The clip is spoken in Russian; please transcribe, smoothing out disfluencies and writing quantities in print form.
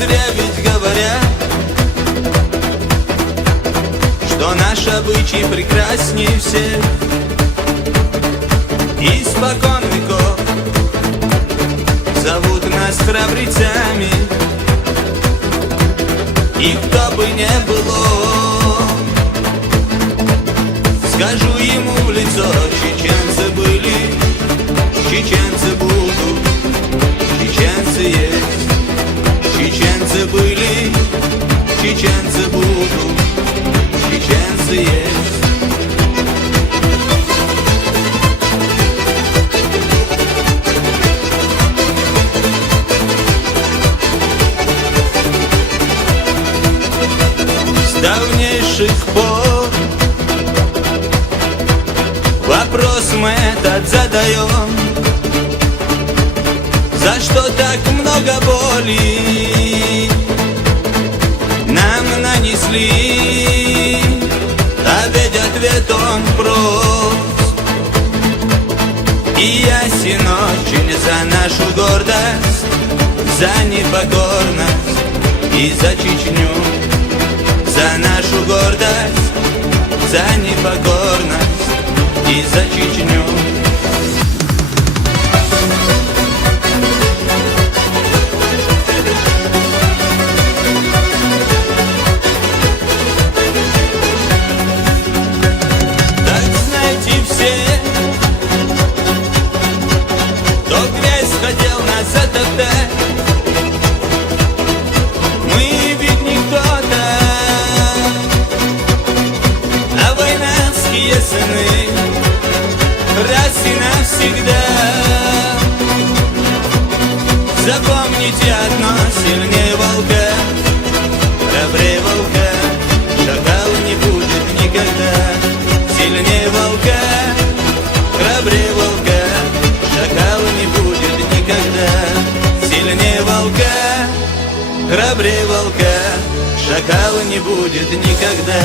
зря ведь говорят, что наш обычай прекрасней всех. Испокон веков зовут нас храбрецами, и кто бы не было, скажу ему в лицо: чеченцы были, чеченцы будут, чеченцы есть. Чеченцы были, чеченцы будут, чеченцы есть. С давнейших пор вопрос мы этот задаем: за что так много боли нам нанесли? А ведь ответ он прост и ясен очень: за нашу гордость, за непокорность и за Чечню. За нашу гордость, за непокорность и за Чечню. Так знайте все, кто грязь хотел нас затоптать, мы ведь не кто-то, а войнанские сыны, раз и навсегда. Запомните одно: сильнее волка, храбрее волка, шакала не будет никогда. Сильнее волка, храбрее волка, шакала не будет никогда. Сильнее волка, храбрее волка, шакала не будет никогда.